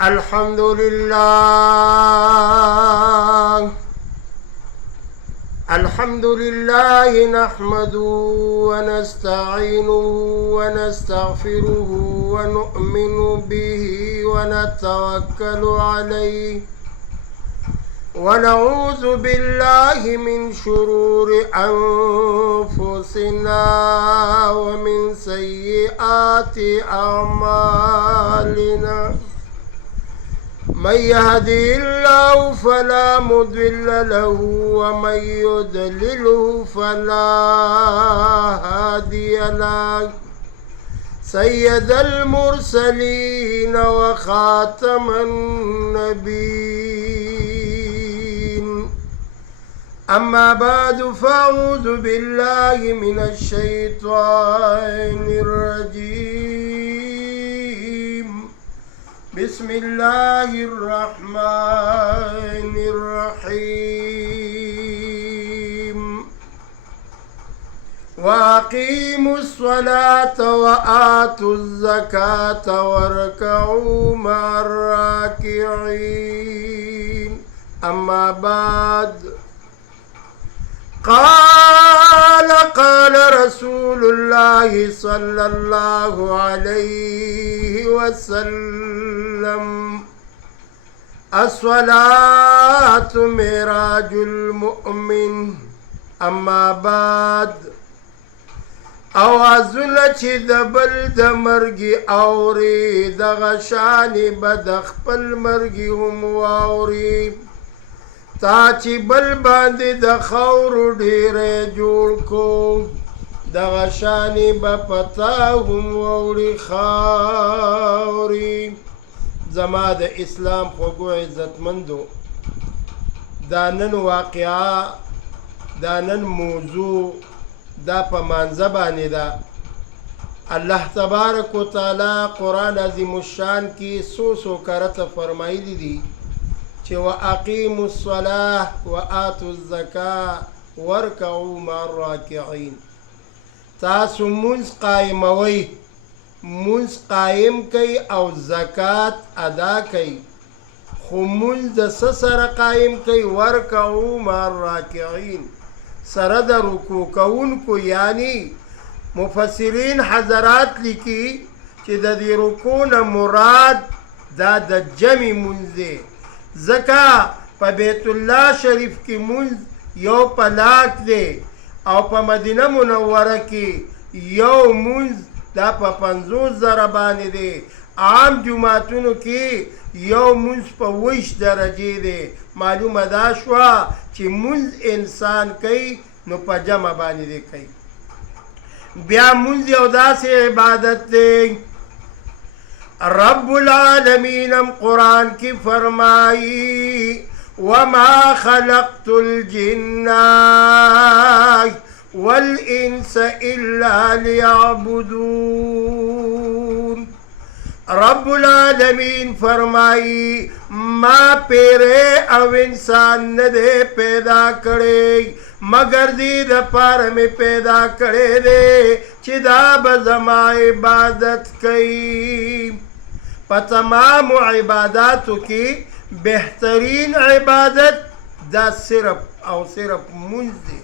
الحمد لله نحمده ونستعينه ونستغفره ونؤمن به ونتوكل عليه ونعوذ بالله من شرور أنفسنا ومن سيئات أعمالنا. من يهدي الله فلا مضل له ومن يضلله فلا هادي له. سيد المرسلين وخاتم النبيين. أما بعد فأعوذ بالله من الشيطان الرجيم. بسم الله الرحمن الرحيم. وأقيموا الصلاة وآتوا الزكاة واركعوا مع الراكعين. أما بعد قال رسول الله صلى الله عليه وسلم: الصلاة معراج المؤمن. أما بعد اوازونه چې د بل د مرګي اوري دغه شانې به د خپل مرګي هم واوري. تا چې بل باندې د خاورو ډېری جوړ کو دغه شانې به پتا هم واوري خاوري. زما د اسلام خوږو عزتمندو، دا نن واقعه، دا نن موضوع دا په مانځه باندې ده. الله تبارک و تعالی قرآن عظیم الشان کې څو کرته فرمایلی دي چې واقیموا الصلاة وآتوا الزکاة وارکعوا مع الراکعین. تاسو مونځ قایموئ، مونځ قایم کوي او زکات ادا کوي، خو مونځ د څه سره قایم کوي؟ وارکعوا مع الراکعین، سره د رکوع کوونکو. یعنی مفسرین حضرات لیکي چې د دې رکوع نه مراد دا د جمع مونځ دی، ځکه په بیت الله شریف کې مونځ یو پلاک دی او په مدینه منوره کې یو مونځ دا په 50,000 باندې دی. عام جماعتونو کې یو مونځ په 20 درجې دی. معلومه دا شوه چې مونځ انسان کوي نو په جمع باندې دی کوي. بیا مونځ یو داسې عبادت دی رب العالمین هم قرآن کی فرمائی: وما خلقت الجن والانس الا لیعبدون. رب العالمین فرمائی ما پیرے او انسان نه دے پیدا کړي مگر دې د پاره مې پیدا کړي دے چې دا به زما عبادت کوي. په تمام عباداتو کې بهترین عبادت دا صرف او صرف مونځ دی.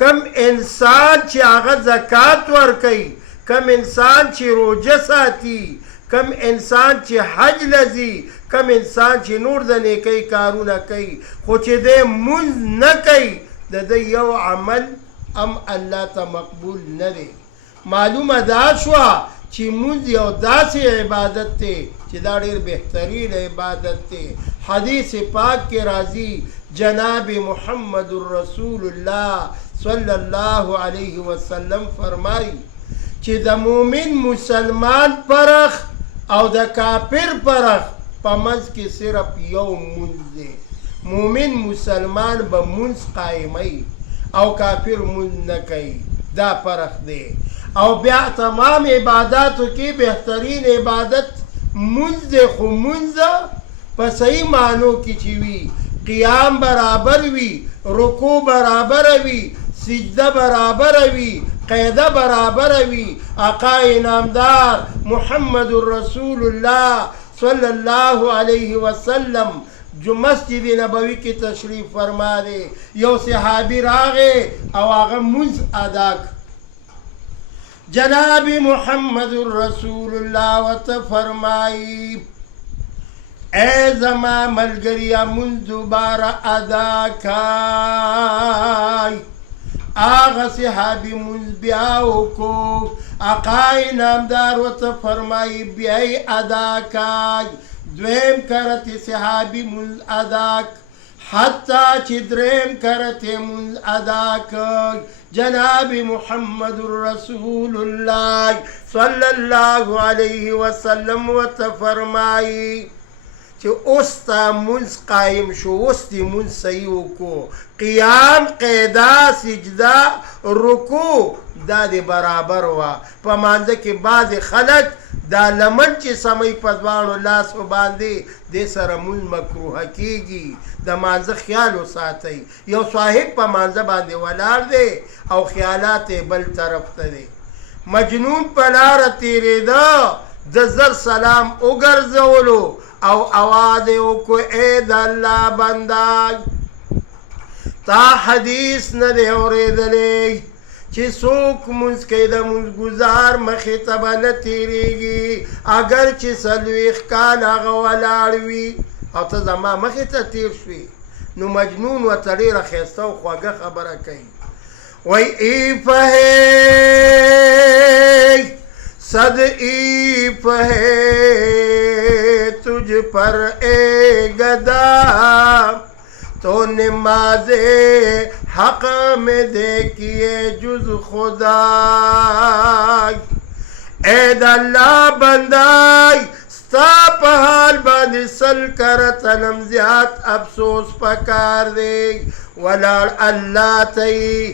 کم انسان چې هغه زکات ورکوي، کم انسان چې روژه ساتي، کم انسان چې حج لځي، کم انسان چې نور د نیکۍ کارونه کوي، خو چې دی مونځ نه کوي د ده یو عمل هم الله ته مقبول نه دی. معلومه دا شوه چې مونځ یو داسې عبادت دی چې دا ډېر بهترین عبادت دی. حدیث پاک کې راځي جناب محمد رسول الله صلی الله علیه وسلم فرمایي چې د مومن مسلمان فرق او د کافر فرق په منځ کې صرف یو مونځ دی. مومن مسلمان به مونځ قایموي او کافر مونځ نه کوي، دا فرق دی. او بیا تمام عباداتو کې بهترین عبادت مونځ دی، خو مونځ په صحیح معنو کې چې وي، قیام برابر وي، رکوع برابر وي، سجده برابر وي، قیده برابر وي. آقا انعامدار محمد رسول الله صلی اللہ علیہ وسلم جو مسجد نبوی کی تشریف فرما دے یو صحابی راغے او آغا منز اداک جناب محمد رسول اللہ وت فرمائی اے زما ملگریا منز دوبارہ ادا کائی آغا صحابی منز بیاو کو آقای نامدار وت فرمائی بیائی ادا کائی دویم کرتی صحابی منز اداک حتی چی دریم کرتی منز اداک جناب محمد رسول اللہ صلی اللہ علیہ وسلم وت فرمائی چی استا منز قائم شو استی منز سیو کو قیام قیدا سجدہ رکو دا دی برابر وا پا مانزه کی بعض خلق دا لمن چی سمی پدوانو لاس و باندی دی سر منز مکروح کیگی دا مانزه خیالو ساتی یو صاحب پا مانزه باندی ولار دی او خیالات بل طرف تا دی مجنون پلار تیری دا دزر سلام اگر زولو او آواز کو اید اللہ بندائی تا حدیث ندے اوریدلے چی سوک منز کئی دا منز گزار مخی تبا نتیریگی اگر چی سلویخ کال آغا ولاروی او تا زمان مخی تا تیر شوی نو مجنون و تلیر خیستا و خواگا خبر کئی وی ایفہ صد ایفہ تجھ پر اے گدا تو نماز حق میں دیکھئے جز خدا اے اللہ بندائی ستا پہال باندھ سل کرتنم زیاد افسوس پکار دے ولال اللہ تی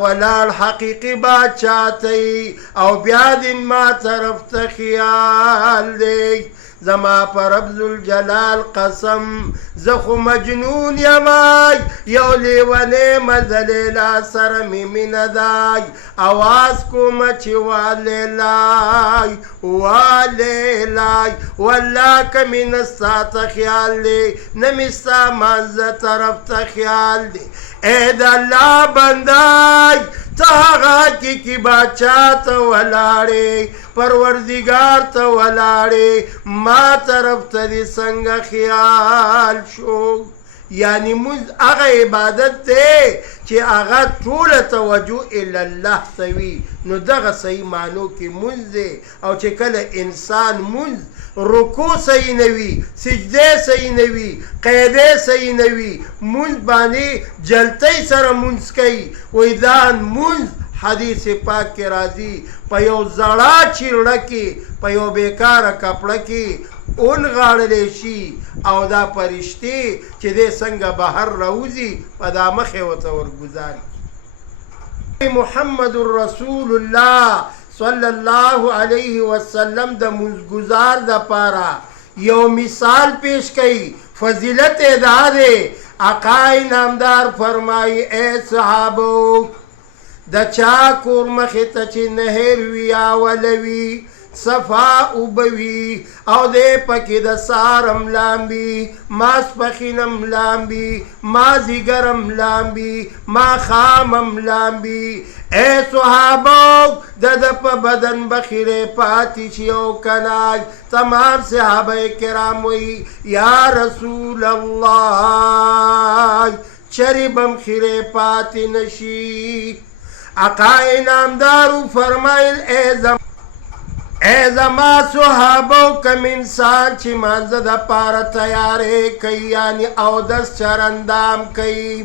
ولال حقیقی بادشاہ تی او بیادن ما طرف تخیال دے زما پر رب ذوالجلال قسم زخو مجنون یمای یو لیونے مزلیلا سرمی من دای آواز کو مچی والیلائی والیلائی واللہ کمی نستا تخیال دے نمیستا مانزہ طرف تخیال دے اید اللہ بندائی تاغا کی باچا تا ولاڑے پروردگار تا ولاڑے ما طرف تا دی سنگ خیال شو یعنی منز اغا عبادت دے چی اغا طول توجہ الاللہ تاوی نو دغا صحیح معنو کی منز دے او چی کل انسان منز رکو صحیح نوی سجدے صحیح نوی قیدے صحیح نوی منز بانی جلتی سر منز کئی ویدان منز حدیث پاک کے راضی پیو زڑا چیرڑکی پیو بیکار کپڑکی اون غاڑلیشی او دا پرشتی چی دے سنگ بہر روزی پدا مخی و تور گزاری محمد رسول اللہ صلی اللہ علیہ وسلم دا منزگزار دا پارا یو مثال پیش کئی فضیلت دا دے آقای نامدار فرمائی اے صحابو دا چاکور مخیطا چی نہر وی آولوی صفا اوبوی او دے پکی دا سارم لامبی ماس پخینم لامبی ما زیگرم لامبی ما خامم لامبی اے صحابو دا پا بدن بخیرے پاتی چیو کنائی تمام صحابہ کرام وی یا رسول اللہ چربم خیرے پاتی نشی آقای نامدارو فرمائل اے زما صحابو کم انسان چی مانزہ دا پارا تیارے کئی یعنی او دس چرندام کئی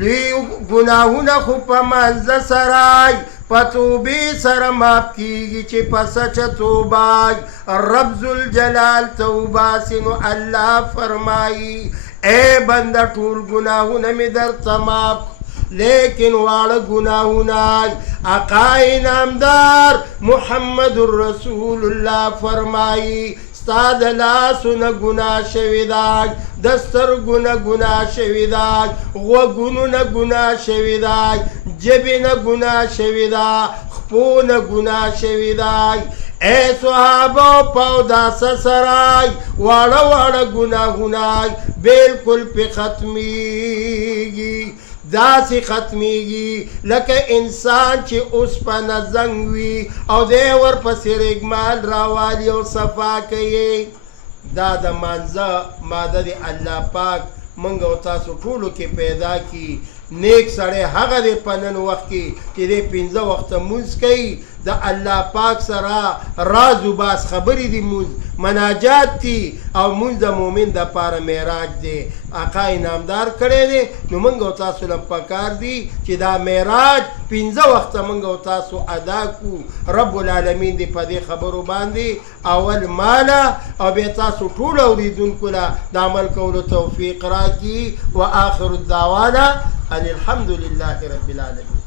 لیو گناہونا خوپا مانزہ سرائی پتوبی سر ماپ کیگی چی پسچ توبائی رب ذوالجلال توبا سنو اللہ فرمائی اے بندہ ٹول گناہونا می در تماپ لیکن واڑ گناہونائی آقای نامدار محمد الرسول اللہ فرمائی استاد لاسن گناہ شویدائی دستر گناہ شویدائی غوگن گناہ شویدائی جبن گناہ شویدائی خپون گناہ شویدائی اے صحابه پاو داسه سرای واړه واړه ګناهونه بالکل پې ختمیږي داسې ختمیږي لکه انسان چې اوسپنه زنګ وي او دی ورپسې رګمال راوالي او صفا کوي دا د مانځه ماده د الله پاک موږ او تاسو ټولو کې پیدا کی نیک سړی هغه دی په نن وخت کې چې دی 15 وخته مونځ کوي د الله پاک سره راز و باز خبرې دي مونځ مناجات دي او مونځ د مؤمن دپاره معراج دی آقا انعامدار کړی دی نو موږ او تاسو له پکار دي چې دا معراج 15 وخته موږ او تاسو ادا کو رب العالمین دې په دې خبرو باندې اول مالا او بیا تاسو ټول اوریدونکو له د عمل کولو توفیق راکړي واخر الدعوانا ان الحمد لله رب العالمين